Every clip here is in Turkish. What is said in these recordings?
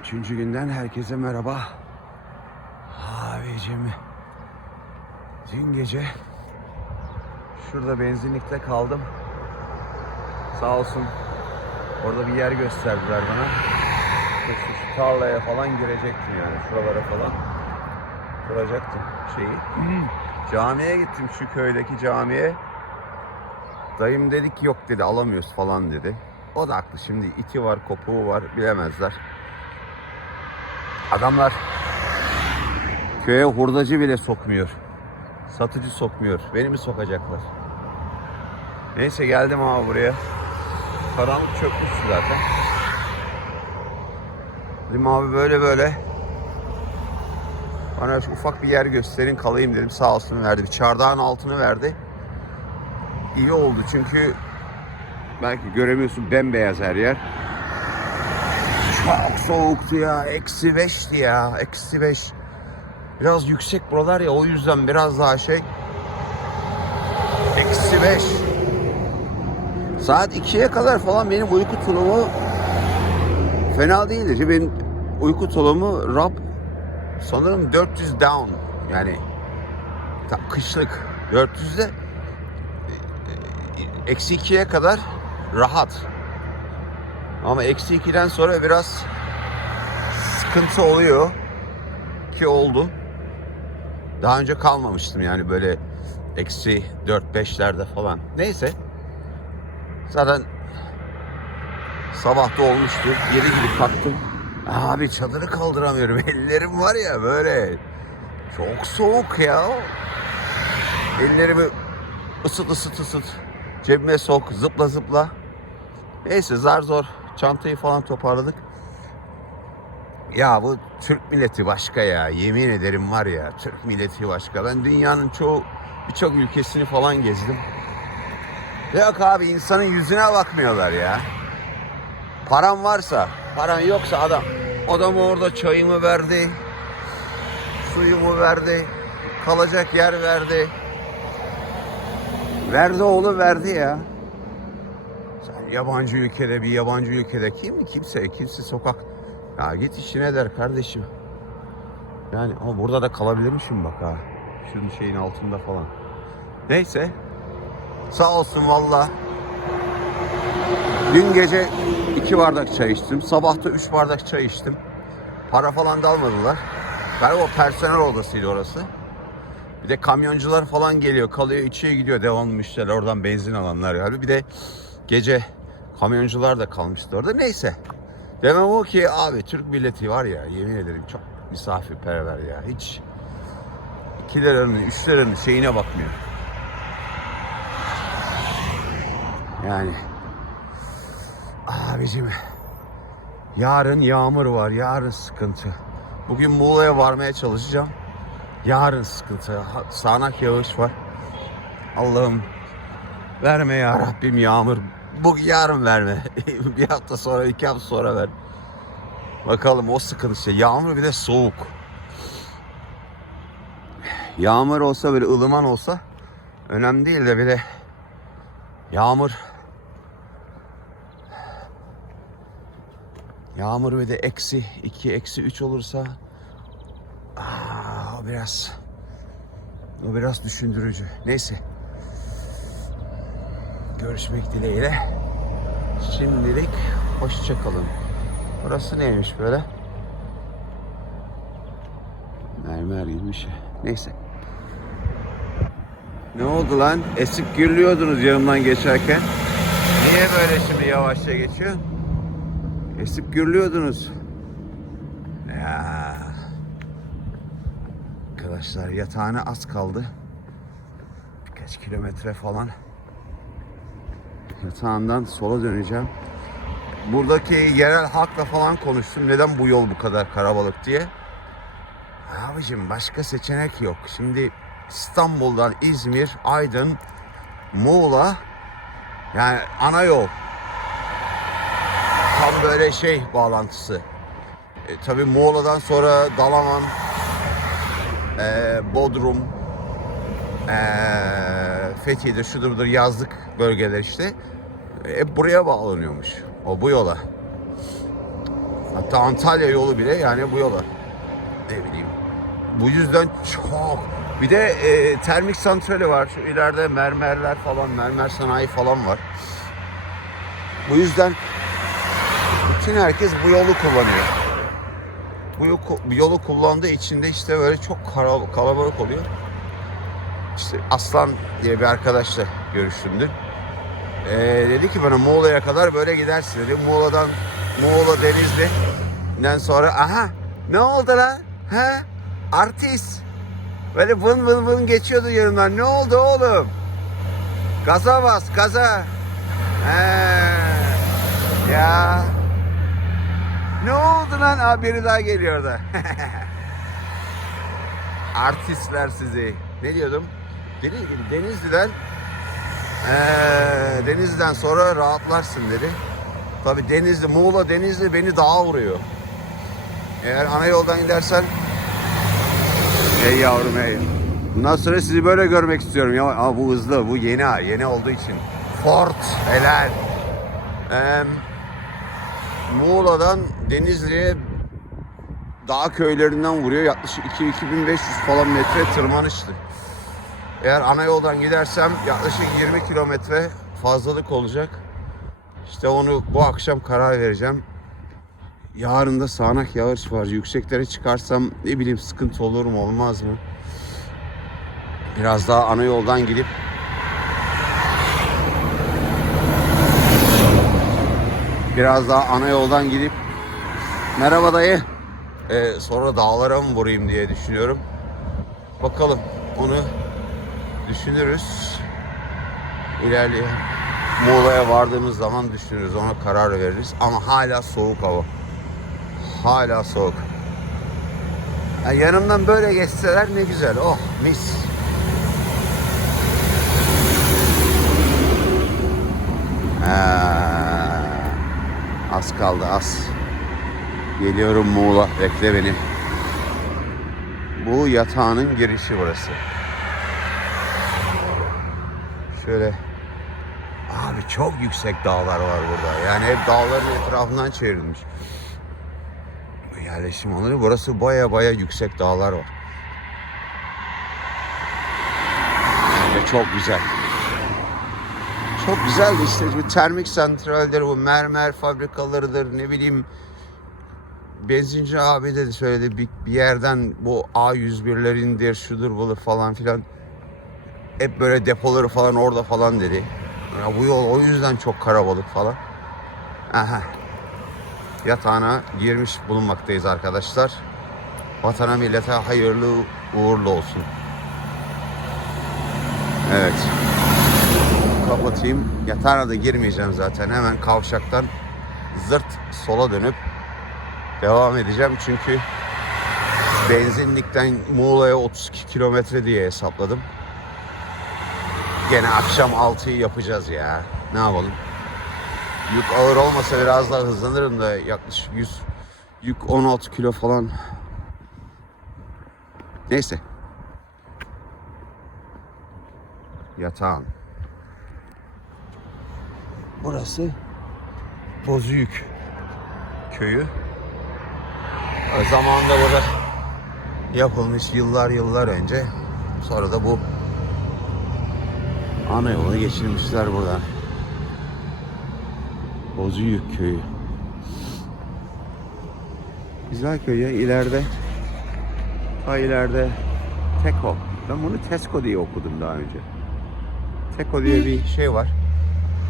Üçüncü günden herkese merhaba. Abicim. Dün gece şurada benzinlikte kaldım. Sağ olsun orada bir yer gösterdiler bana. Şu, şu tarlaya falan girecektim yani şuralara falan. Kuracaktım şeyi. Camiye gittim şu köydeki camiye. Dayım dedik yok dedi alamıyoruz falan dedi. O da haklı şimdi iti var kopuğu var bilemezler. Adamlar köye hurdacı bile sokmuyor. Satıcı sokmuyor. Beni mi sokacaklar? Neyse geldim abi buraya. Karanlık çökmüştü zaten. Dedim abi böyle böyle. Bana şu ufak bir yer gösterin kalayım dedim. Sağ olsun verdi. Bir çardağın altını verdi. İyi oldu çünkü belki göremiyorsun bembeyaz her yer. Soğuktu ya. Eksi beşti ya. Eksi beş. Biraz yüksek buralar ya o yüzden biraz daha şey. Eksi beş. Saat 2'ye kadar falan benim uyku tulumu fena değildi. Benim uyku tulumu Rab sanırım 400 down. Yani ta- kışlık 400'de e, eksi 2'ye kadar rahat. Ama eksi 2'den sonra biraz sıkıntı oluyor. Ki oldu. Daha önce kalmamıştım yani böyle eksi 4-5'lerde falan. Neyse. Zaten sabah da olmuştu. Geri gidip kalktım. Abi çadırı kaldıramıyorum. Ellerim var ya böyle. Çok soğuk ya. Ellerimi ısıt ısıt ısıt. Cebime sok zıpla zıpla. Neyse zar zor çantayı falan toparladık. Ya bu Türk milleti başka ya. Yemin ederim var ya Türk milleti başka. Ben dünyanın çoğu birçok ülkesini falan gezdim. Yok abi insanın yüzüne bakmıyorlar ya. Paran varsa, paran yoksa adam adam orada çayımı verdi. Suyumu verdi. Kalacak yer verdi. Verdi oğlu verdi ya. Sen yabancı ülkede bir yabancı ülkede kim kimse kimse sokak ya git işine der kardeşim. Yani ama burada da kalabilirmişim bak ha. Şunun şeyin altında falan. Neyse. Sağ olsun valla. Dün gece iki bardak çay içtim. Sabahta üç bardak çay içtim. Para falan da almadılar. Galiba o personel odasıydı orası. Bir de kamyoncular falan geliyor, kalıyor, içiye gidiyor. Devamlı müşteriler, oradan benzin alanlar galiba. Bir de gece kamyoncular da kalmıştı orada. Neyse. Demem o ki abi Türk milleti var ya yemin ederim çok misafirperver ya. Hiç 2 liranın 3 liranın şeyine bakmıyor. Yani abicim yarın yağmur var yarın sıkıntı. Bugün Muğla'ya varmaya çalışacağım. Yarın sıkıntı. Sağanak yağış var. Allah'ım verme ya Rabbim yağmur. Bu yarın verme. bir hafta sonra, iki hafta sonra ver. Bakalım o sıkıntı işte. Yağmur bir de soğuk. Yağmur olsa böyle ılıman olsa önemli değil de bir de yağmur yağmur bir de eksi iki eksi üç olursa aa, o biraz o biraz düşündürücü. Neyse. Görüşmek dileğiyle. Şimdilik hoşça kalın. Burası neymiş böyle? Mermer gibi bir şey. Neyse. Ne oldu lan? Esip gürlüyordunuz yanımdan geçerken. Niye böyle şimdi yavaşça geçiyor? Esip gürlüyordunuz. Ya. Arkadaşlar yatağına az kaldı. Birkaç kilometre falan. Yatağından sola döneceğim. Buradaki yerel halkla falan konuştum. Neden bu yol bu kadar karabalık diye. Abicim başka seçenek yok. Şimdi İstanbul'dan İzmir, Aydın, Muğla yani ana yol. Tam böyle şey bağlantısı. E, tabii Muğla'dan sonra Dalaman, e, Bodrum, e, Fethiye'dir, şudur budur yazlık bölgeler işte. Hep buraya bağlanıyormuş. O bu yola. Hatta Antalya yolu bile yani bu yola. Ne bileyim. Bu yüzden çok. Bir de e, termik santrali var. Şu ileride mermerler falan, mermer sanayi falan var. Bu yüzden bütün herkes bu yolu kullanıyor. Bu yolu, kullandığı için de işte böyle çok kalabalık oluyor. İşte Aslan diye bir arkadaşla görüştüm dün. Ee, dedi ki bana Muğla'ya kadar böyle gidersin dedi. Muğla'dan Muğla Denizli'den sonra aha ne oldu lan? Ha? Artist. Böyle vın vın vın geçiyordu yanımdan. Ne oldu oğlum? Gaza bas gaza. He. Ya. Ne oldu lan? Aa, biri daha geliyor da. Artistler sizi. Ne diyordum? Denizli'den ee, Denizli'den sonra rahatlarsın dedi. Tabi Denizli, Muğla Denizli beni dağa vuruyor. Eğer ana yoldan gidersen Ey yavrum ey. Bundan sonra sizi böyle görmek istiyorum ya. Ama bu hızlı, bu yeni ha, yeni olduğu için. Ford, helal. Ee, Muğla'dan Denizli'ye dağ köylerinden vuruyor. Yaklaşık 2-2500 falan metre tırmanıştı. Eğer ana yoldan gidersem yaklaşık 20 kilometre fazlalık olacak. İşte onu bu akşam karar vereceğim. Yarın da sağanak yağış var. Yükseklere çıkarsam ne bileyim sıkıntı olur mu olmaz mı? Biraz daha ana yoldan gidip biraz daha ana yoldan gidip merhaba dayı Ee, sonra dağlara mı vurayım diye düşünüyorum. Bakalım onu düşünürüz. İlerleyen Muğla'ya vardığımız zaman düşünürüz. Ona karar veririz. Ama hala soğuk hava. Hala soğuk. Ya yanımdan böyle geçseler ne güzel. Oh mis. Ha, az kaldı az. Geliyorum Muğla. Bekle beni. Bu yatağının girişi burası. Şöyle Abi çok yüksek dağlar var burada. Yani hep dağların etrafından çevrilmiş. Yerleşim alanı burası baya baya yüksek dağlar var. Ve çok güzel. Çok güzel işte bu termik santralleri, bu mermer fabrikalarıdır ne bileyim. Benzinci abi de söyledi bir, bir yerden bu A101'lerindir şudur budur falan filan. Hep böyle depoları falan orada falan dedi. Ya bu yol o yüzden çok karabalık falan. Aha. Yatağına girmiş bulunmaktayız arkadaşlar. Vatana millete hayırlı uğurlu olsun. Evet. Kapatayım. Yatağına da girmeyeceğim zaten. Hemen kavşaktan zırt sola dönüp devam edeceğim. Çünkü benzinlikten Muğla'ya 32 kilometre diye hesapladım. Gene akşam 6'yı yapacağız ya. Ne yapalım? Yük ağır olmasa biraz daha hızlanırım da yaklaşık 100 yük 16 kilo falan. Neyse. Yatağın. Burası Bozüyük köyü. O zamanında burada yapılmış yıllar yıllar önce. Sonra da bu ana yolu geçirmişler buradan. Bozüyük köyü. Güzel köy ya ileride. Ha ileride Teko. Ben bunu Tesco diye okudum daha önce. Teko diye bir şey var.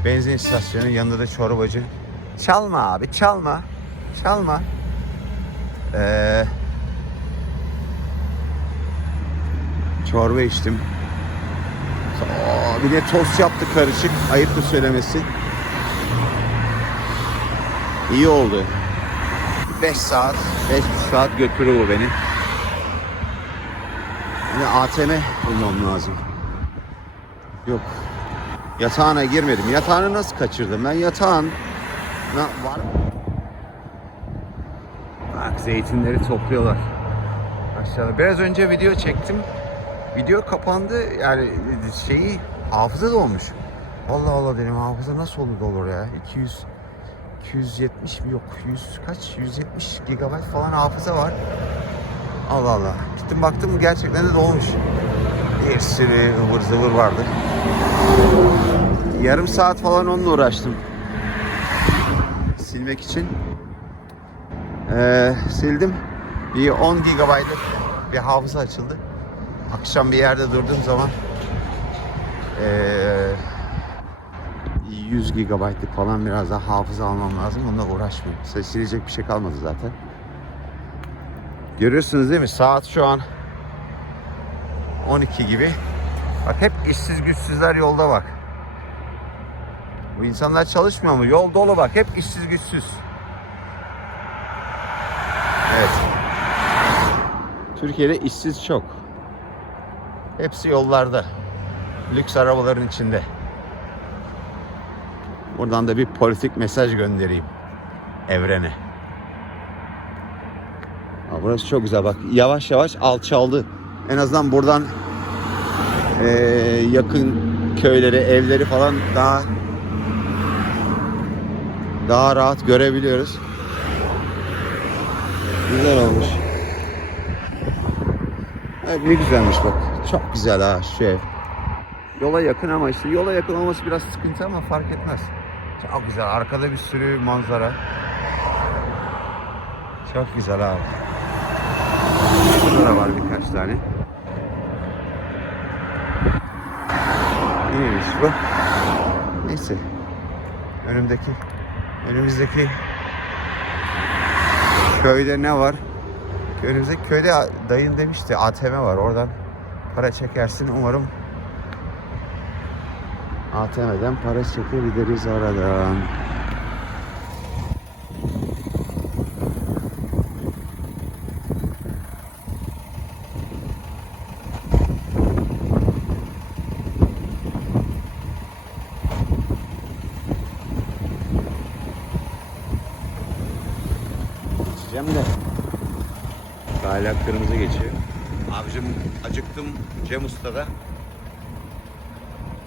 Benzin istasyonu yanında da çorbacı. Çalma abi çalma. Çalma. Ee, çorba içtim. Aa, bir de tost yaptı karışık. Ayıptır söylemesi. İyi oldu. 5 saat, 5 saat götürür bu beni. Yine ATM bulmam lazım. Yok. Yatağına girmedim. Yatağını nasıl kaçırdım? Ben yatağın Na- var Bak zeytinleri topluyorlar. Aşağıda. Biraz önce video çektim. Video kapandı. Yani şeyi hafıza dolmuş. Allah Allah dedim hafıza nasıl olur da olur ya? 200 270 mi yok 100 kaç 170 gigabayt falan hafıza var. Allah Allah. Gittim baktım gerçekten de dolmuş. Bir sürü ıvır zıvır vardı. Yarım saat falan onunla uğraştım. Silmek için. Ee, sildim. Bir 10 GB'lık bir hafıza açıldı. Akşam bir yerde durduğum zaman ee, 100 GB'lık falan biraz daha hafıza almam lazım. Onunla uğraşmayayım. Silecek bir şey kalmadı zaten. Görüyorsunuz değil mi? Saat şu an 12 gibi. Bak hep işsiz güçsüzler yolda bak. Bu insanlar çalışmıyor mu? Yol dolu bak. Hep işsiz güçsüz. Evet. Türkiye'de işsiz çok. Hepsi yollarda. Lüks arabaların içinde. Buradan da bir politik mesaj göndereyim. Evrene. Aa, burası çok güzel bak. Yavaş yavaş alçaldı. En azından buradan eee, yakın köyleri, evleri falan daha daha rahat görebiliyoruz. Güzel olmuş. Evet, ne güzelmiş bak. Çok güzel ha şu ev. Yola yakın ama işte yola yakın olması biraz sıkıntı ama fark etmez. Çok güzel. Arkada bir sürü manzara. Çok güzel abi. Burada da var birkaç tane. İyiymiş bu. Neyse. Önümdeki önümüzdeki köyde ne var? Önümüzdeki köyde dayın demişti ATM var. Oradan para çekersin. Umarım ATM'den para çekebiliriz aradan. Geçeceğim de. Hala kırmızı geçiyor. Abicim acıktım Cem Usta'da.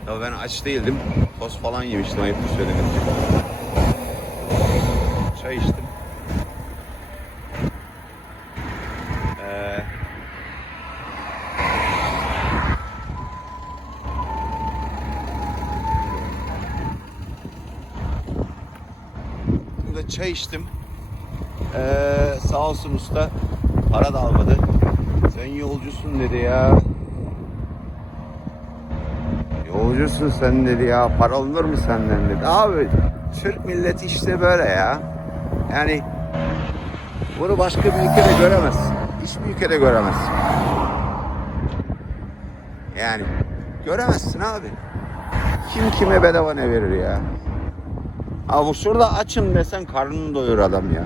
Tabii ben aç değildim. Tost falan yemiştim ayıp söylemek. Çay içtim. Ee, burada çay içtim. Ee, sağ olsun usta para da almadı. Sen yolcusun dedi ya. Yolcusun sen dedi ya. Para alınır mı senden dedi. Abi Türk milleti işte böyle ya. Yani bunu başka bir ülkede göremezsin. Hiçbir ülkede göremezsin. Yani göremezsin abi. Kim kime bedava ne verir ya? Abi şurada açım desen karnını doyur adam ya.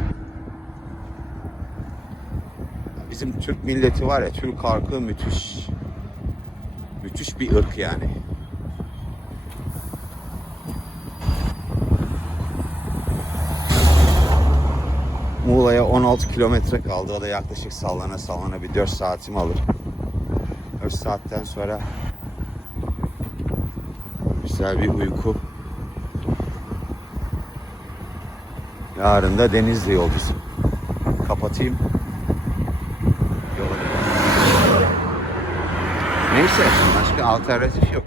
Bizim Türk milleti var ya, Türk halkı müthiş. Müthiş bir ırk yani. Muğla'ya 16 kilometre kaldı. O da yaklaşık sallana sallana bir 4 saatimi alır. 4 saatten sonra güzel bir uyku. Yarın da Denizli yolcusu. Kapatayım. Neyse başka alternatif yok.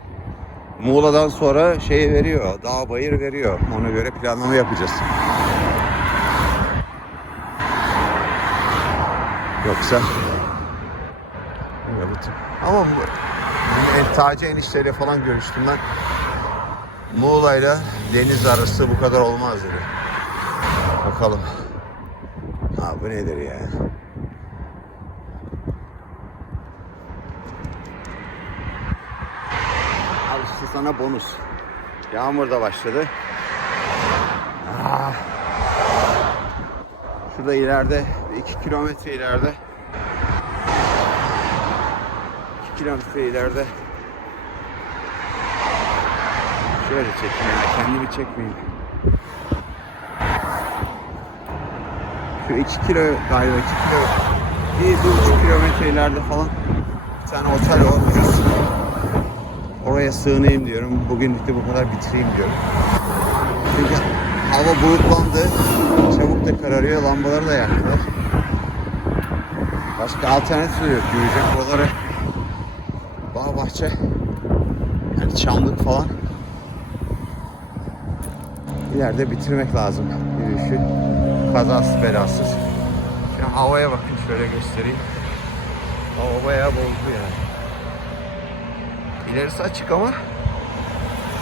Muğla'dan sonra şey veriyor, dağ bayır veriyor. Ona göre planlama yapacağız. Bu tip- Ama bu, bu en- Taci enişteyle falan görüştüm ben. Muğla'yla deniz arası bu kadar olmaz dedi. Bakalım. Ha bu nedir ya? Al işte sana bonus. Yağmur da başladı. Ah. Şurada ileride, 2 kilometre ileride. 2 kilometre ileride. Şöyle çekeyim ya, kendimi çekmeyeyim. Şu 2 kilo galiba 2 kilo, bir, buçuk kilometre ileride falan bir tane otel ucuz. Oraya sığınayım diyorum. Bugün de bu kadar bitireyim diyorum. Çünkü hava bulutlandı. Çabuk da kararıyor. Lambaları da yaktılar. Başka alternatif de yok. Yürüyecek buraları bağ bahçe yani çamlık falan ileride bitirmek lazım yürüyüşü. Kazasız belasız. Şimdi havaya bakın şöyle göstereyim. Hava bayağı bozdu yani. İlerisi açık ama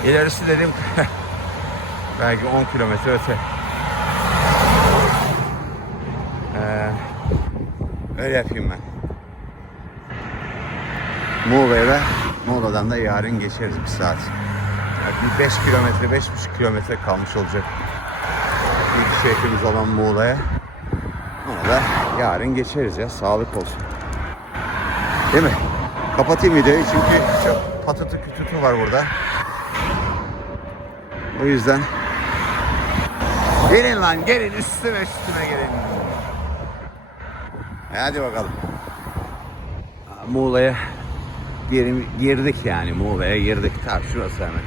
ilerisi dedim belki 10 kilometre öte. Öyle yapayım ben. Muğla'ya da Muğla'dan da yarın geçeriz bir saat. Yani bir 5 kilometre, 5,5 kilometre kalmış olacak. İlk şehrimiz olan Muğla'ya. Ona da yarın geçeriz ya. Sağlık olsun. Değil mi? Kapatayım videoyu çünkü çok patata kütütü var burada. O yüzden gelin lan gelin üstüme üstüme gelin. E, Hadi bakalım. Muğla'ya gir- girdik yani Muğla'ya girdik. Tam şurası hemen.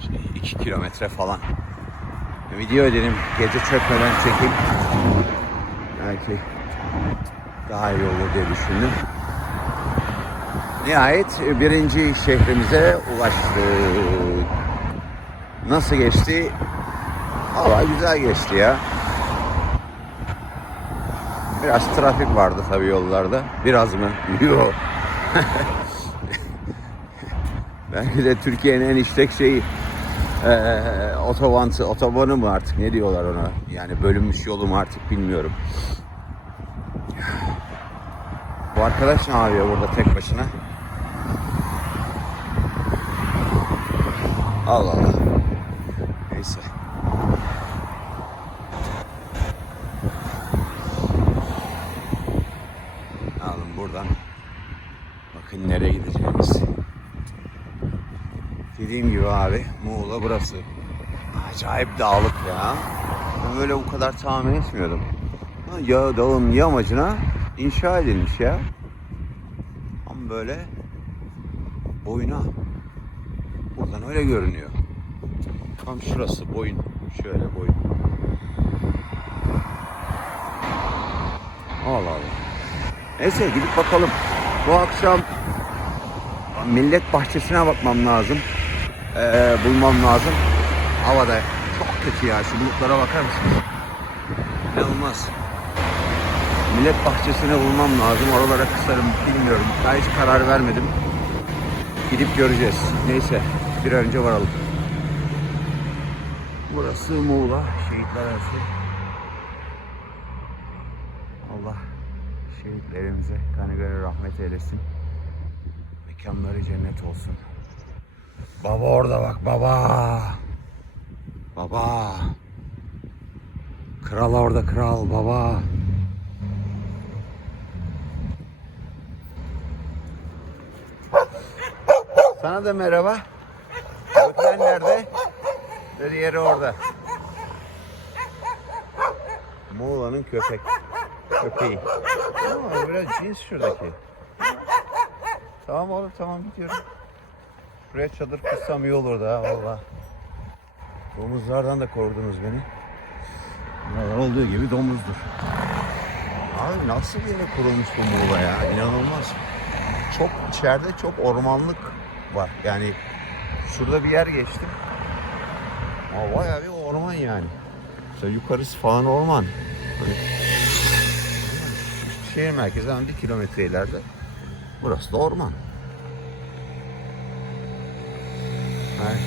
Şey, iki kilometre falan. Video dedim gece çökmeden çekeyim. Belki daha iyi olur diye düşündüm. Nihayet birinci şehrimize ulaştık. Nasıl geçti? Valla güzel geçti ya. Biraz trafik vardı tabii yollarda. Biraz mı? Yok. Belki de Türkiye'nin en işlek şeyi eee otobantı, otobanı mı artık ne diyorlar ona? Yani bölünmüş yolu mu artık bilmiyorum. Bu arkadaş ne yapıyor burada tek başına? Allah Allah. Neyse. Alın buradan. Bakın nereye gideceğimiz. Dediğim gibi abi Muğla burası. Acayip dağlık ya. Ben böyle bu kadar tahmin etmiyordum. Ya dağın yamacına inşa edilmiş ya. Ama böyle boyuna. Buradan öyle görünüyor. Tam şurası boyun. Şöyle boyun. Allah Allah. Neyse gidip bakalım. Bu akşam millet bahçesine bakmam lazım. Ee, bulmam lazım. Havada çok kötü ya. Şu bulutlara bakar mısınız? İnanılmaz. Millet bahçesine bulmam lazım. Oralara kısarım bilmiyorum. Daha hiç karar vermedim. Gidip göreceğiz. Neyse bir an önce varalım. Burası Muğla Şehitler Arası. Allah şehitlerimize kanı göre rahmet eylesin. Mekanları cennet olsun. Baba orada bak baba. Baba. Kral orada kral baba. Sana da merhaba. Köpekler nerede? Ve diğeri orada. Muğla'nın köpek. Köpeği. Ama biraz cins şuradaki. Tamam oğlum tamam gidiyorum. Buraya çadır kursam iyi olur da valla. Domuzlardan da korudunuz beni. Buralar olduğu gibi domuzdur. Abi nasıl bir yere kurulmuş bu Muğla ya? İnanılmaz. Çok içeride çok ormanlık var. Yani şurada bir yer geçtim. Ama bayağı bir orman yani. Mesela yukarısı falan orman. Böyle şehir merkezinden bir kilometre ileride. Burası da orman. Yani,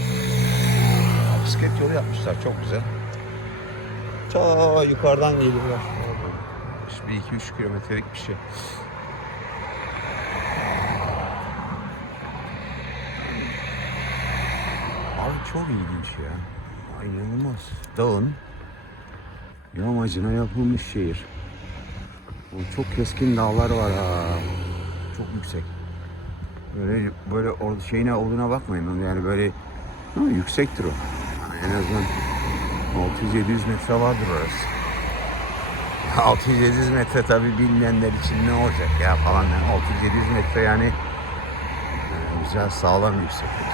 bisiklet yolu yapmışlar çok güzel. Ta yukarıdan geliyorlar. Bir iki üç kilometrelik bir şey. Abi çok ilginç ya. Ay, inanılmaz. Dağın yamacına yapılmış şehir. Oğlum Çok keskin dağlar var ha. Çok yüksek. Böyle böyle orada şeyine olduğuna bakmayın. Yani böyle ama yüksektir o. Yani en azından 600-700 metre vardır orası. 600-700 metre tabi bilmeyenler için ne olacak ya falan. Yani 600-700 metre yani, yani güzel sağlam yükseklik.